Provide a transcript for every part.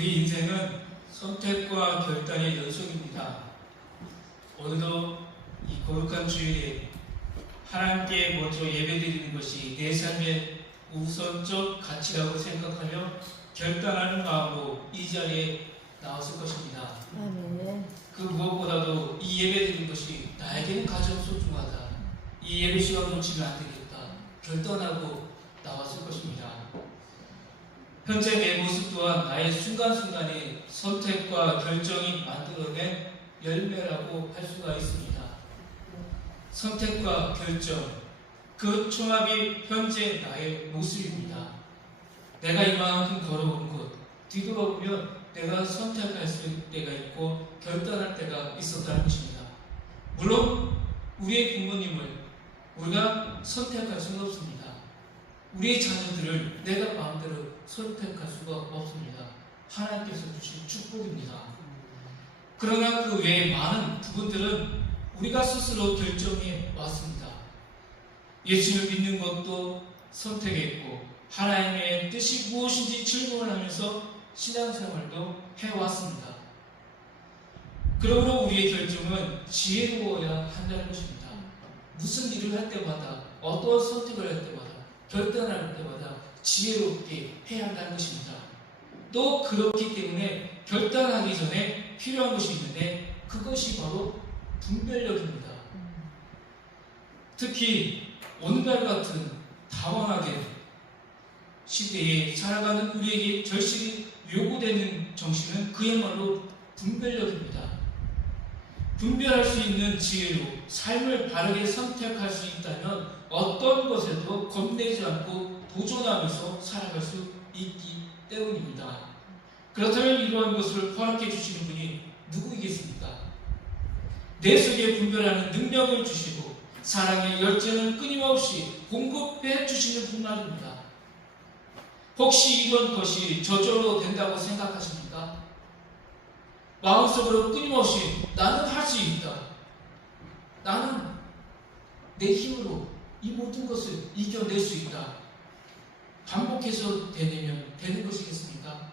우리 인생은 선택과 결단의 연속입니다. 오늘도 이 거룩한 주일에 하나님께 먼저 예배드리는 것이 내 삶의 우선적 가치라고 생각하며 결단하는 마음으로 이 자리에 나왔을 것입니다. 그 무엇보다도 이 예배드리는 것이 나에게는 가장 소중하다. 이 예배 시간 놓치면 안 되겠다. 결단하고 나왔을 것입니다. 현재 내 모습 또한 나의 순간순간의 선택과 결정이 만들어낸 열매라고 할 수가 있습니다. 선택과 결정, 그 총합이 현재 나의 모습입니다. 내가 이만큼 걸어온 것, 뒤돌아보면 내가 선택할 때가 있고 결단할 때가 있었다는 것입니다. 물론 우리의 부모님을 우리가 선택할 수는 없습니다. 우리의 자녀들을 내가 마음대로 선택할 수가 없습니다. 하나님께서 주신 축복입니다. 그러나 그 외에 많은 부분들은 우리가 스스로 결정해 왔습니다. 예수를 믿는 것도 선택했고 하나님의 뜻이 무엇인지 질문을 하면서 신앙생활도 해왔습니다. 그러므로 우리의 결정은 지혜로워야 한다는 것입니다. 무슨 일을 할 때마다 어떠한 선택을 할 때마다 결단할 때마다 지혜롭게 해야 한다는 것입니다. 또 그렇기 때문에 결단하기 전에 필요한 것이 있는데 그것이 바로 분별력입니다. 특히 오늘날 같은 다원하게 시대에 살아가는 우리에게 절실히 요구되는 정신은 그야말로 분별력입니다. 분별할 수 있는 지혜로 삶을 바르게 선택할 수 있다면 어떤 것에도 겁내지 않고 도전하면서 살아갈 수 있기 때문입니다. 그렇다면 이러한 것을 허락해 주시는 분이 누구이겠습니까? 내 속에 분별하는 능력을 주시고 사랑의 열정을 끊임없이 공급해 주시는 분 말입니다. 혹시 이런 것이 저절로 된다고 생각하십니까? 마음속으로 끊임없이 나는 할 수 있다. 나는 내 힘으로 이 모든 것을 이겨낼 수 있다. 반복해서 되면 되는 것이겠습니까?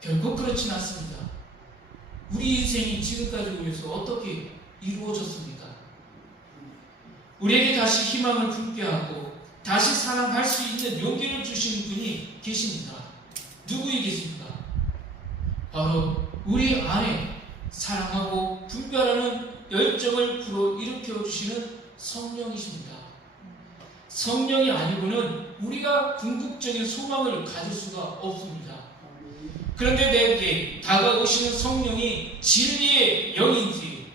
결국 그렇진 않습니다. 우리 인생이 지금까지 오면서 어떻게 이루어졌습니까? 우리에게 다시 희망을 품게 하고 다시 사랑할 수 있는 용기를 주시는 분이 계십니다. 누구이겠습니까? 바로 우리 안에 사랑하고 분별하는 열정을 불어일으켜 주시는 성령이십니다. 성령이 아니고는 우리가 궁극적인 소망을 가질 수가 없습니다. 그런데 내게 다가오시는 성령이 진리의 영인지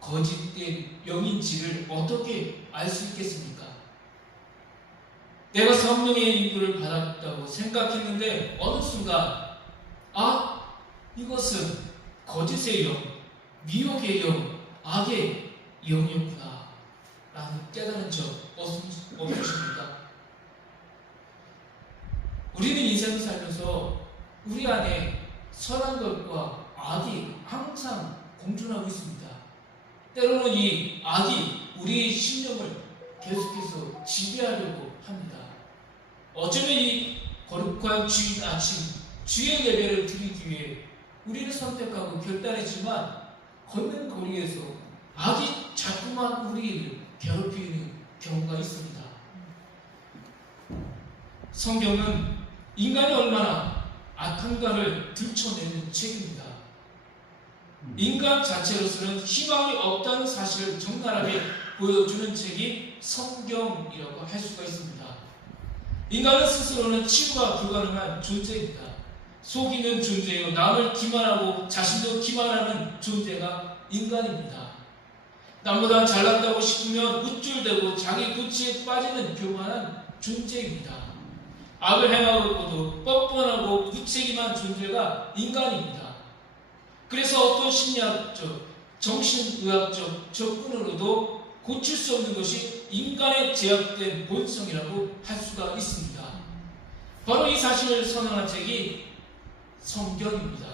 거짓된 영인지를 어떻게 알 수 있겠습니까? 내가 성령의 인도를 받았다고 생각했는데 어느 순간 이것은 거짓의 영, 미혹의 영, 악의 영이었구나 라는 깨달은 적 없으십니까? 우리는 인생을 살면서 우리 안에 선한 것과 악이 항상 공존하고 있습니다. 때로는 이 악이 우리의 심령을 계속해서 지배하려고 합니다. 어쩌면 이 거룩한 주일 아침 주의 예배를 드리기 위해 우리는 선택하고 결단했지만 걷는 거리에서 악이 자꾸만 우리를 괴롭히는 경우가 있습니다. 성경은 인간이 얼마나 악한가를 들춰내는 책입니다. 인간 자체로서는 희망이 없다는 사실을 적나라하게 보여주는 책이 성경이라고 할 수가 있습니다. 인간은 스스로는 치유가 불가능한 존재입니다. 속이는 존재요, 남을 기만하고 자신도 기만하는 존재가 인간입니다. 남보다 잘났다고 싶으면 우쭐대고 자기 고치에 빠지는 교만한 존재입니다. 악을 행하고도 뻔뻔하고 무책임한 존재가 인간입니다. 그래서 어떤 심리학적, 정신의학적 접근으로도 고칠 수 없는 것이 인간의 제약된 본성이라고 할 수가 있습니다. 바로 이 사실을 선언한 책이 성경입니다.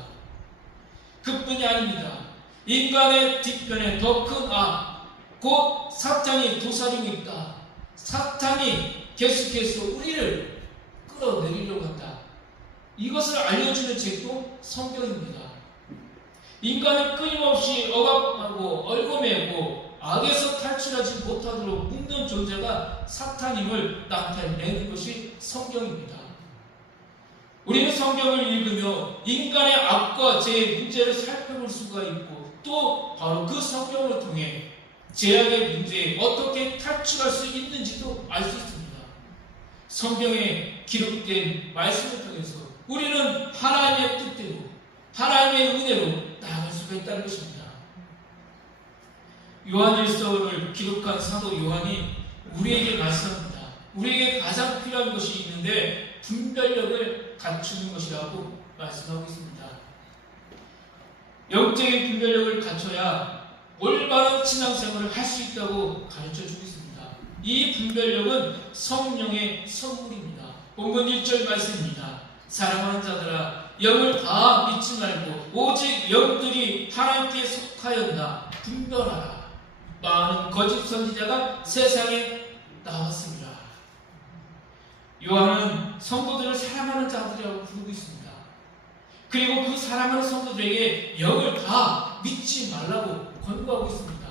그뿐이 아닙니다. 인간의 뒤편에 더 큰 악, 곧 사탄이 도사리고 있다. 사탄이 계속해서 우리를 끌어내리려고 한다. 이것을 알려주는 책도 성경입니다. 인간을 끊임없이 억압하고 얽어매고 악에서 탈출하지 못하도록 묶는 존재가 사탄임을 나타내는 것이 성경입니다. 우리는 성경을 읽으며 인간의 악과 죄의 문제를 살펴볼 수가 있고 또 바로 그 성경을 통해 죄악의 문제에 어떻게 탈출할 수 있는지도 알 수 있습니다. 성경에 기록된 말씀을 통해서 우리는 하나님의 뜻대로 하나님의 은혜로 나아갈 수가 있다는 것입니다. 요한일서를 기록한 사도 요한이 우리에게 말씀합니다. 우리에게 가장 필요한 것이 있는데 분별력을 갖추는 것이라고 말씀하고 있습니다. 영적인 분별력을 갖춰야 올바른 신앙생활을 할 수 있다고 가르쳐주고 있습니다. 이 분별력은 성령의 선물입니다. 본문 1절 말씀입니다. 사랑하는 자들아 영을 다 믿지 말고 오직 영들이 하나님께 속하였나 분별하라. 많은 거짓 선지자가 세상에 나왔습니다. 요한은 성도들을 사랑하는 자들이라고 부르고 있습니다. 그리고 그 사랑하는 성도들에게 영을 다 믿지 말라고 권고하고 있습니다.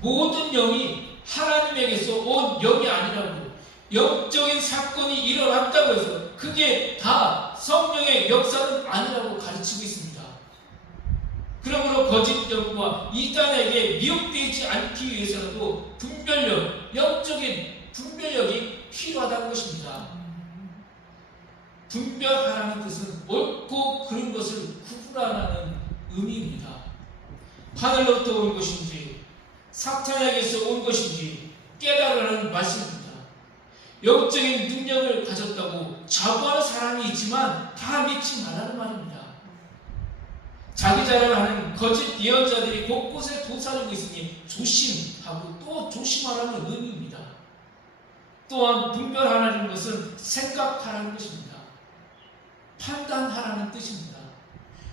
모든 영이 하나님에게서 온 영이 아니라고, 영적인 사건이 일어났다고 해서 그게 다 성령의 역사는 아니라고 가르치고 있습니다. 그러므로 거짓 영과 이단에게 미혹되지 않기 위해서라도 분별력, 영적인 분별력이 필요하다는 것입니다. 분별하라는 뜻은 옳고 그른 것을 구분하라는 의미입니다. 하늘로부터 온 것인지 사탄에게서 온 것인지 깨달으라는 말씀입니다. 영적인 능력을 가졌다고 자부하는 사람이 있지만 다 믿지 말라는 말입니다. 자기 자랑하는 거짓 예언자들이 곳곳에 도사리고 있으니 조심하고 또 조심하라는 의미입니다. 또한 분별하라는 것은 생각하라는 것입니다. 판단하라는 뜻입니다.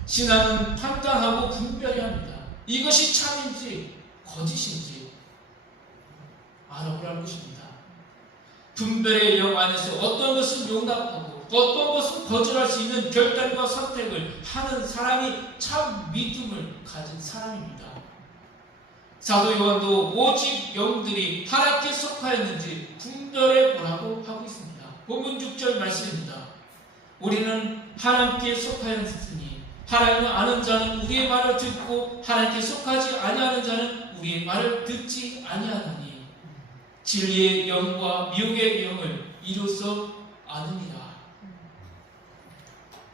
신앙은 판단하고 분별해야 합니다. 이것이 참인지 거짓인지 알아보라는 것입니다. 분별의 영 안에서 어떤 것은 용납하고 어떤 것은 거절할 수 있는 결단과 선택을 하는 사람이 참 믿음을 가진 사람입니다. 사도 요한도 오직 영들이 하나님께 속하였는지 분별해 보라고 하고 있습니다. 본문 6절 말씀입니다. 우리는 하나님께 속하였으니 하나님을 아는 자는 우리의 말을 듣고 하나님께 속하지 아니하는 자는 우리의 말을 듣지 아니하나니 진리의 영과 미혹의 영을 이로써 아느니라.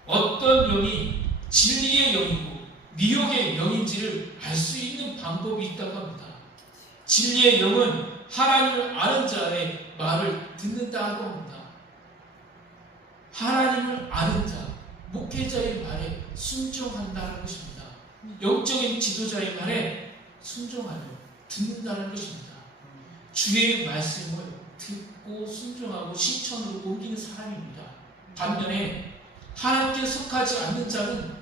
어떤 영이 진리의 영이고 미혹의 영인지를 알 수 있는 방법이 있다고 합니다. 진리의 영은 하나님을 아는 자의 말을 듣는다고 합니다. 하나님을 아는 자, 목회자의 말에 순종한다는 것입니다. 영적인 지도자의 말에 순종하며 듣는다는 것입니다. 주의 말씀을 듣고 순종하고 실천으로 옮기는 사람입니다. 반면에 하나님께 속하지 않는 자는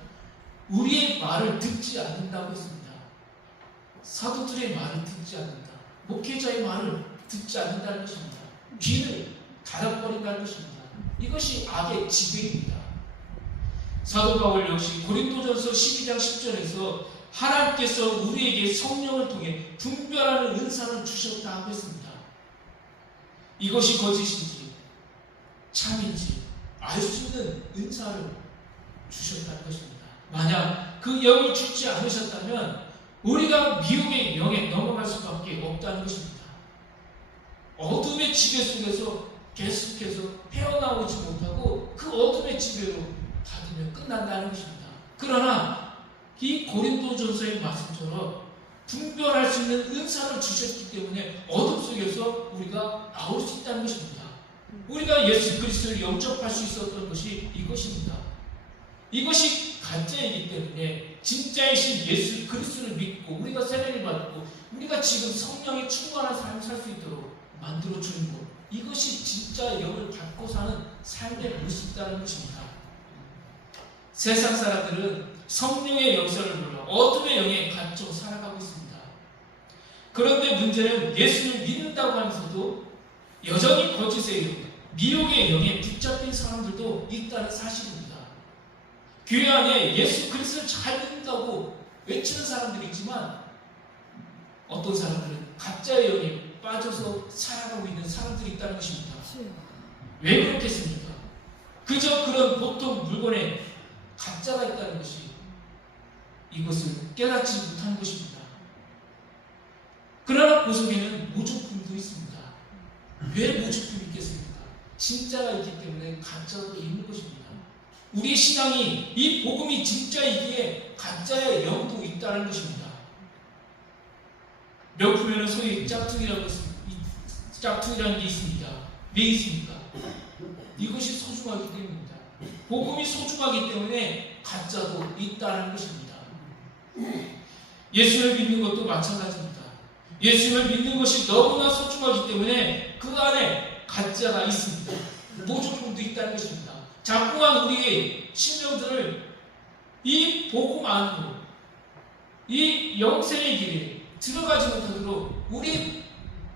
우리의 말을 듣지 않는다고 했습니다. 사도들의 말을 듣지 않는다. 목회자의 말을 듣지 않는다는 것입니다. 귀를 닫아버린다는 것입니다. 이것이 악의 지배입니다. 사도 바울 역시 고린도전서 12장 10절에서 하나님께서 우리에게 성령을 통해 분별하는 은사를 주셨다고 했습니다. 이것이 거짓인지 참인지 알 수 있는 은사를 주셨다는 것입니다. 만약 그 영을 주지 않으셨다면 우리가 미혹의 영에 넘어갈 수밖에 없다는 것입니다. 어둠의 지배 속에서 계속해서 헤어나오지 못하고 그 어둠의 지배로 닫으면 끝난다는 것입니다. 그러나 이 고린도전서의 말씀처럼 분별할 수 있는 은사를 주셨기 때문에 어둠 속에서 우리가 나올 수 있다는 것입니다. 우리가 예수 그리스도를 영접할 수 있었던 것이 이것입니다. 이것이 가짜이기 때문에 진짜이신 예수 그리스도를 믿고 우리가 세례를 받고 우리가 지금 성령의 충만한 삶을 살 수 있도록 만들어주는 것, 이것이 진짜 영을 갖고 사는 삶의 모습이라는 것입니다. 세상 사람들은 성령의 역사를 몰라 어둠의 영에 갇혀 살아가고 있습니다. 그런데 문제는 예수를 믿는다고 하면서도 여전히 거짓의 영, 미혹의 영에 붙잡힌 사람들도 있다는 사실입니다. 교회 안에 예수 그리스도를 잘 믿는다고 외치는 사람들이 있지만 어떤 사람들은 가짜의 영에 빠져서 살아가고 있는 사람들이 있다는 것입니다. 왜 그렇겠습니까? 그저 그런 보통 물건에 가짜가 있다는 것이 이것을 깨닫지 못하는 것입니다. 그러나 그 속에는 모조품도 있습니다. 왜 모조품이 있겠습니까? 진짜가 있기 때문에 가짜도 있는 것입니다. 우리 신앙이 이 복음이 진짜이기에 가짜의 영도 있다는 것입니다. 명품에는 소위 짝퉁이라는 게 있습니다. 왜 있습니까? 이것이 소중하기 때문입니다. 복음이 소중하기 때문에 가짜도 있다는 것입니다. 예수를 믿는 것도 마찬가지입니다. 예수를 믿는 것이 너무나 소중하기 때문에 그 안에 가짜가 있습니다. 모조품도 있다는 것입니다. 자꾸만 우리의 심령들을 이 복음 안으로, 이 영생의 길에 들어가지 못하도록 우리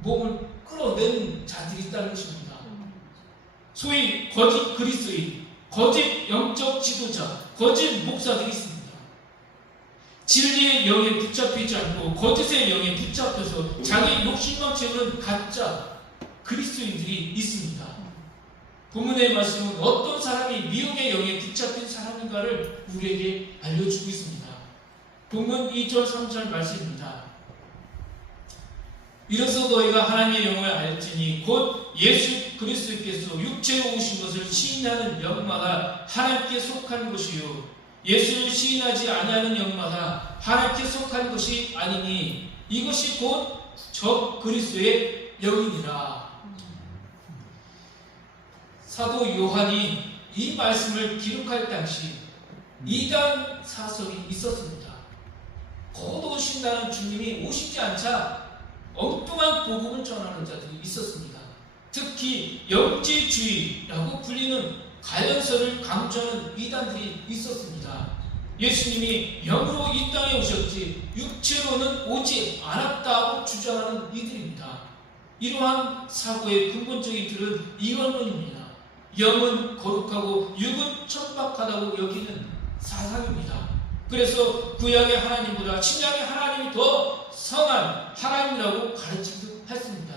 몸을 끌어내는 자들이 있다는 것입니다. 소위 거짓 그리스도인, 거짓 영적 지도자, 거짓 목사들이 있습니다. 진리의 영에 붙잡히지 않고 거짓의 영에 붙잡혀서 자기 욕심만 채우는 가짜 그리스도인들이 있습니다. 본문의 말씀은 어떤 사람이 미혹의 영에 붙잡힌 사람인가를 우리에게 알려주고 있습니다. 본문 2절 3절 말씀입니다. 이로써 너희가 하나님의 영을 알지니 곧 예수 그리스도께서 육체로 오신 것을 시인하는 영마다 하나님께 속한 것이요 예수를 시인하지 아니하는 영마다 하나님께 속한 것이 아니니 이것이 곧 적 그리스도의 영이니라. 사도 요한이 이 말씀을 기록할 당시 이단 사설이 있었습니다. 곧 오신다는 주님이 오시지 않자 엉뚱한 복음을 전하는 자들이 있었습니다. 특히 영지주의라고 불리는 가연설을 강조하는 이단들이 있었습니다. 예수님이 영으로 이 땅에 오셨지 육체로는 오지 않았다고 주장하는 이들입니다. 이러한 사고의 근본적인 틀은 이원론입니다. 영은 거룩하고 육은 천박하다고 여기는 사상입니다. 그래서 구약의 하나님보다 신약의 하나님이 더 선한 하나님이라고 가르치기도 했습니다.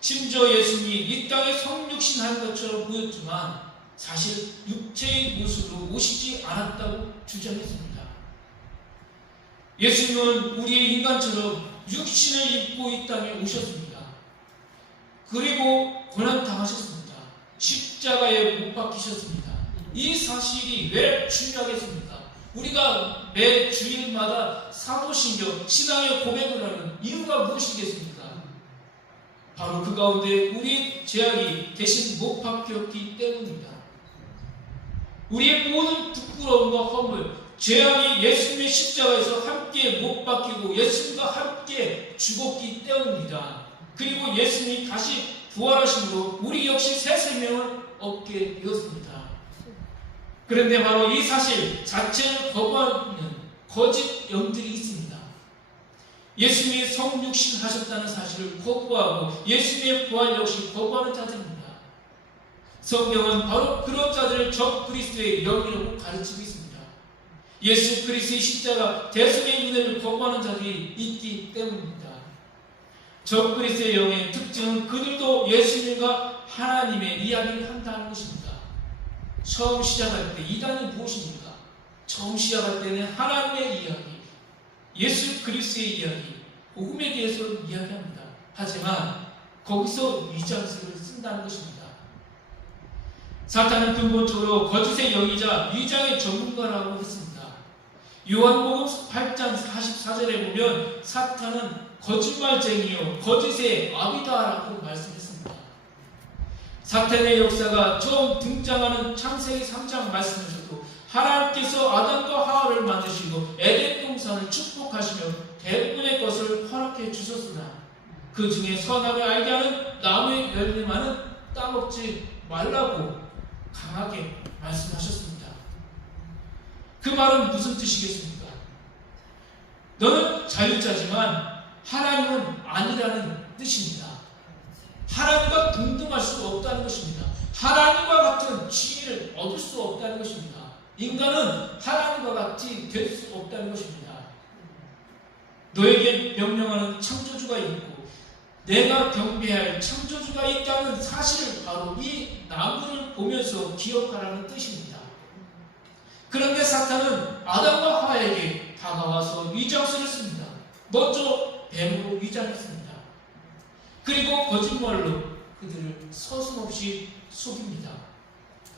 심지어 예수님이 이 땅에 성육신한 것처럼 보였지만 사실 육체의 모습으로 오시지 않았다고 주장했습니다. 예수님은 우리의 인간처럼 육신을 입고 이 땅에 오셨습니다. 그리고 고난당하셨습니다. 십자가에 못 박히셨습니다. 이 사실이 왜 중요하겠습니까? 우리가 매 주일마다 사도신경, 신앙의 고백을 하는 이유가 무엇이겠습니까? 바로 그 가운데 우리 죄악이 대신 못 박혔기 때문입니다. 우리의 모든 부끄러움과 허물, 죄악이 예수님의 십자가에서 함께 못 박히고 예수님과 함께 죽었기 때문입니다. 그리고 예수님이 다시 부활하심으로 우리 역시 새 생명을 얻게 되었습니다. 그런데 바로 이 사실 자체를 거부하는 거짓 영들이 있습니다. 예수님이 성육신 하셨다는 사실을 거부하고 예수님의 부활 역시 거부하는 자들입니다. 성경은 바로 그런 자들을 적 그리스도의 영이라고 가르치고 있습니다. 예수 그리스도의 십자가 대속의 은혜를 거부하는 자들이 있기 때문입니다. 적 그리스도의 영의 특징은 그들도 예수님과 하나님의 이야기를 한다는 것입니다. 처음 시작할 때 이단은 무엇입니까? 처음 시작할 때는 하나님의 이야기, 예수 그리스도의 이야기, 복음에 대해서 이야기합니다. 하지만 거기서 위장술을 쓴다는 것입니다. 사탄은 근본적으로 거짓의 영이자 위장의 전문가라고 했습니다. 요한복음 8장 44절에 보면 사탄은 거짓말쟁이요 거짓의 아비다라고 말씀했습니다. 사탄의 역사가 처음 등장하는 창세기 3장 말씀에서도 하나님께서 아담과 하와를 만드시고 에덴 동산을 축복하시며 대부분의 것을 허락해 주셨으나 그 중에 선악을 알게 하는 나무의 열매만은 따먹지 말라고 강하게 말씀하셨습니다. 그 말은 무슨 뜻이겠습니까? 너는 자유자지만 하나님은 아니라는 뜻입니다. 하나님과 동등할 수 없다는 것입니다. 하나님과 같은 지위를 얻을 수 없다는 것입니다. 인간은 하나님과 같이 될 수 없다는 것입니다. 너에게 명령하는 창조주가 있고 내가 경배할 창조주가 있다는 사실을 바로 이 나무를 보면서 기억하라는 뜻입니다. 그런데 사탄은 아담과 하와에게 다가와서 위장술을 씁니다. 먼저 뱀으로 위장했습니다. 그리고 거짓말로 그들을 서슴없이 속입니다.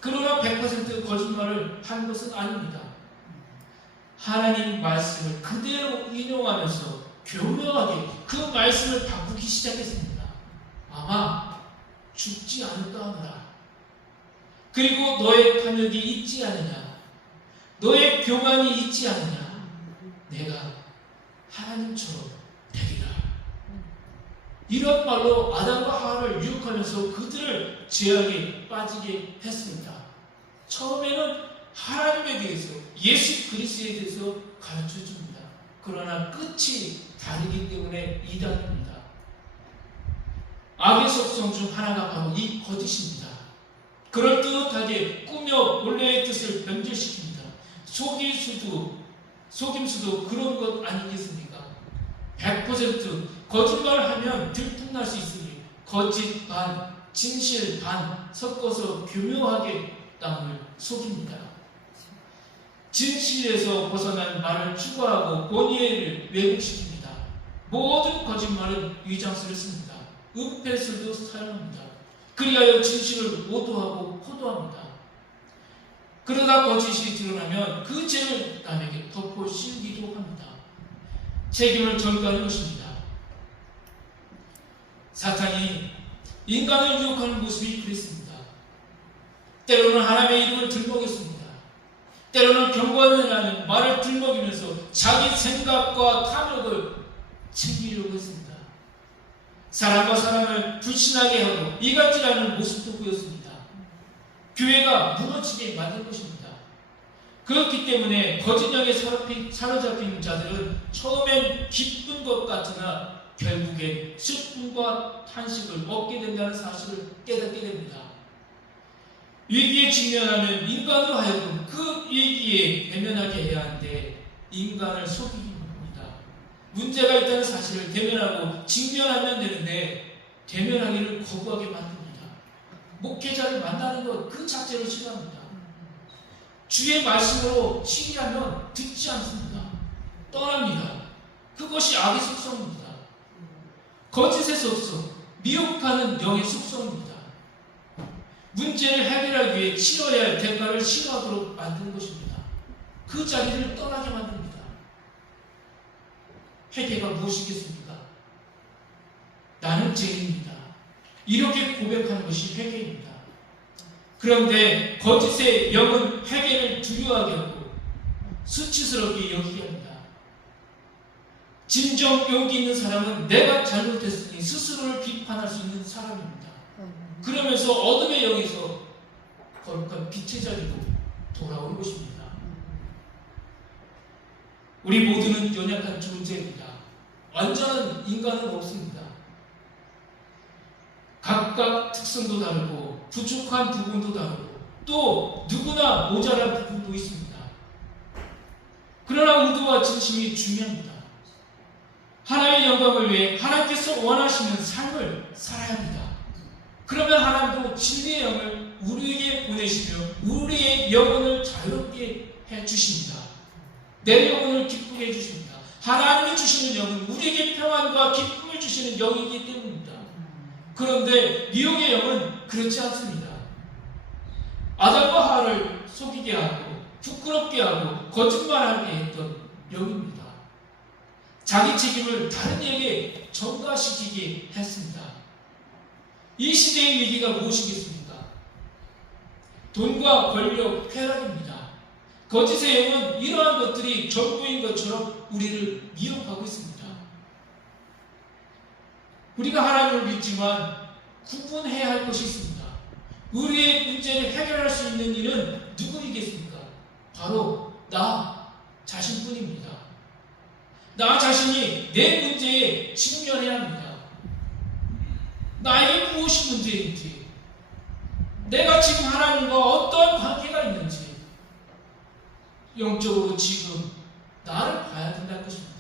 그러나 100% 거짓말을 한 것은 아닙니다. 하나님 말씀을 그대로 인용하면서 교묘하게 그 말씀을 바꾸기 시작했습니다. 아마 죽지 않을까 하느라. 그리고 너의 탐욕이 있지 않느냐, 너의 교만이 있지 않느냐, 내가 하나님처럼 되리라. 이런 말로 아담과 하와를 유혹하면서 그들을 죄악에 빠지게 했습니다. 처음에는 하나님에 대해서, 예수 그리스도에 대해서 가르쳐줍니다. 그러나 끝이 다르기 때문에 이단입니다. 악의 속성 중 하나가 바로 이 거짓입니다. 그럴듯하게 꾸며 본래의 뜻을 변질시킵니다. 속임수도 그런 것 아니겠습니까? 100% 거짓말을 하면 들통날 수 있으니 거짓 반, 진실 반 섞어서 교묘하게 남을 속입니다. 진실에서 벗어난 말을 추구하고 본의를 왜곡시킵니다. 모든 거짓말은 위장술을 씁니다. 은폐술도 사용합니다. 그리하여 진실을 오도하고 포도합니다. 그러다 거짓이 드러나면 그 죄를 남에게 덮어 씌우기도 합니다. 책임을 전가하는 것입니다. 사탄이 인간을 유혹하는 모습이 그랬습니다. 때로는 하나님의 이름을 들먹였습니다. 때로는 경건이라는 말을 들먹이면서 자기 생각과 탐욕을 챙기려고 했습니다. 사람과 사람을 불신하게 하고 이간질하는 모습도 보였습니다. 교회가 무너지게 만든 것입니다. 그렇기 때문에 거짓령에 사로잡힌 자들은 처음엔 기쁜 것 같으나 결국엔 슬픔과 탄식을 얻게 된다는 사실을 깨닫게 됩니다. 위기에 직면하는 인간으로 하여금 그 위기에 대면하게 해야 하는데 인간을 속입니다. 문제가 있다는 사실을 대면하고 직면하면 되는데 대면하기를 거부하게 만듭니다. 목회자를 만나는 것 그 자체를 싫어합니다. 주의 말씀으로 시기하면 듣지 않습니다. 떠납니다. 그것이 악의 속성입니다. 거짓의 속성, 미혹하는 영의 속성입니다. 문제를 해결하기 위해 치러야 할 대가를 싫어하도록 만드는 것입니다. 그 자리를 떠나게 만듭니다. 회개가 무엇이겠습니까? 나는 죄인입니다. 이렇게 고백하는 것이 회개입니다. 그런데 거짓의 영은 회개를 두려워하게 하고 수치스럽게 여기게 합니다. 진정 용기 있는 사람은 내가 잘못했으니 스스로를 비판할 수 있는 사람입니다. 그러면서 어둠의 영에서 거룩한 빛의 자리로 돌아오는 것입니다. 우리 모두는 연약한 존재입니다. 완전한 인간은 없습니다. 각각 특성도 다르고 부족한 부분도 다르고 또 누구나 모자란 부분도 있습니다. 그러나 의도와 진심이 중요합니다. 하나님의 영광을 위해 하나님께서 원하시는 삶을 살아야 합니다. 그러면 하나님도 진리의 영을 우리에게 보내시며 우리의 영혼을 자유롭게 해주십니다. 내 영혼을 기쁘게 해주십니다. 하나님이 주시는 영은 우리에게 평안과 기쁨을 주시는 영이기 때문입니다. 그런데 미혹의 영은 그렇지 않습니다. 아담과 하와를 속이게 하고 부끄럽게 하고 거짓말하게 했던 영입니다. 자기 책임을 다른 이에게 전가시키게 했습니다. 이 시대의 위기가 무엇이겠습니까? 돈과 권력, 쾌락입니다. 거짓의 영은 이러한 것들이 전부인 것처럼 우리를 미혹하고 있습니다. 우리가 하나님을 믿지만 구분해야 할 것이 있습니다. 우리의 문제를 해결할 수 있는 이는 누구이겠습니까? 바로 나 자신뿐입니다. 나 자신이 내 문제에 직면해야 합니다. 나에게 무엇이 문제인지, 내가 지금 하나님과 어떤 관계가 있는지 영적으로 지금 나를 봐야 된다는 것입니다.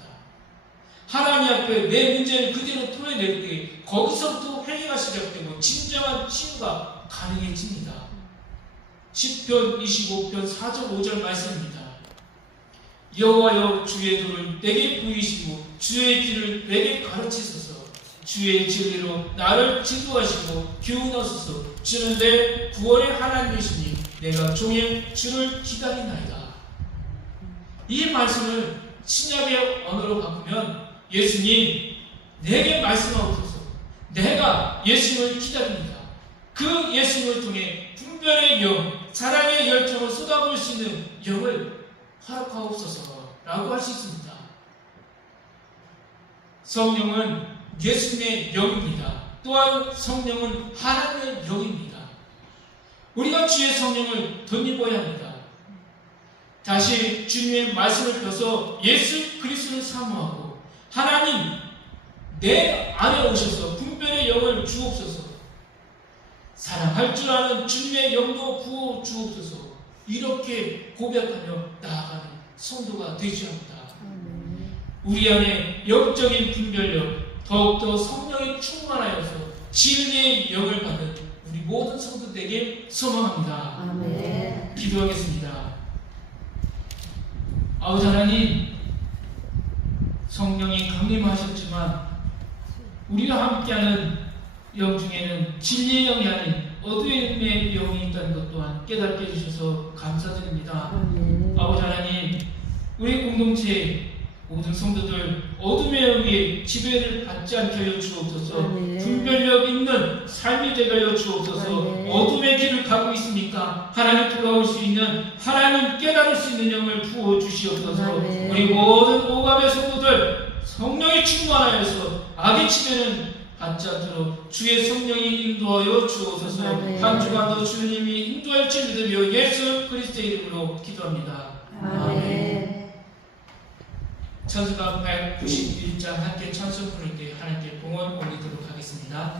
하나님 앞에 내 문제를 그대로 토해낼 때 거기서부터 회개가 시작되고 진정한 치유가 가능해집니다. 시편 25편 4절 5절 말씀입니다. 여호와여 주의 도를 내게 보이시고 주의 길을 내게 가르치소서. 주의 진리로 나를 지도하시고 교훈하소서. 주는 내 구원의 하나님이시니 내가 종일 주를 기다리나이다. 이 말씀을 신약의 언어로 바꾸면 예수님 내게 말씀하옵소서. 내가 예수님을 기다립니다. 그 예수님을 통해 분별의 영, 사랑의 열정을 쏟아부을 수 있는 영을 허락하옵소서 라고 할 수 있습니다. 성령은 예수님의 영입니다. 또한 성령은 하나님의 영입니다. 우리가 주의 성령을 덧입어야 합니다. 다시 주님의 말씀을 펴서 예수 그리스도를 사모하고 하나님 내 안에 오셔서 분별의 영을 주옵소서. 사랑할 줄 아는 주님의 영도 부어 주옵소서. 이렇게 고백하며 나아가는 성도가 되지 합니다. 우리 안에 영적인 분별력, 더욱더 성령이 충만하여서 진리의 영을 받는 우리 모든 성도들에게 소망합니다. 아멘. 기도하겠습니다. 아버지 하나님, 성령이 강림하셨지만 우리와 함께하는 영 중에는 진리의 영이 아닌 어두움의 영이 있다는 것 또한 깨닫게 해주셔서 감사드립니다. 아버지 하나님, 우리 공동체 모든 성도들 어둠의 영이 지배를 받지 않게 하여 주옵소서. 분별력 있는 삶이 되게 하여 주옵소서. 어둠의 길을 가고 있습니까? 하나님 돌아올 수 있는, 하나님 깨달을 수 있는 영을 부어 주시옵소서. 우리 모든 오감의 성도들 성령이 충만하여서 악의 지배는 받지 않도록 주의 성령이 인도하여 주옵소서. 한 주간도 주님이 인도할 줄 믿으며 예수 그리스도의 이름으로 기도합니다. 아멘. 찬송가 191장 함께 찬송 부를 때 하나님께 봉헌 올리도록 하겠습니다.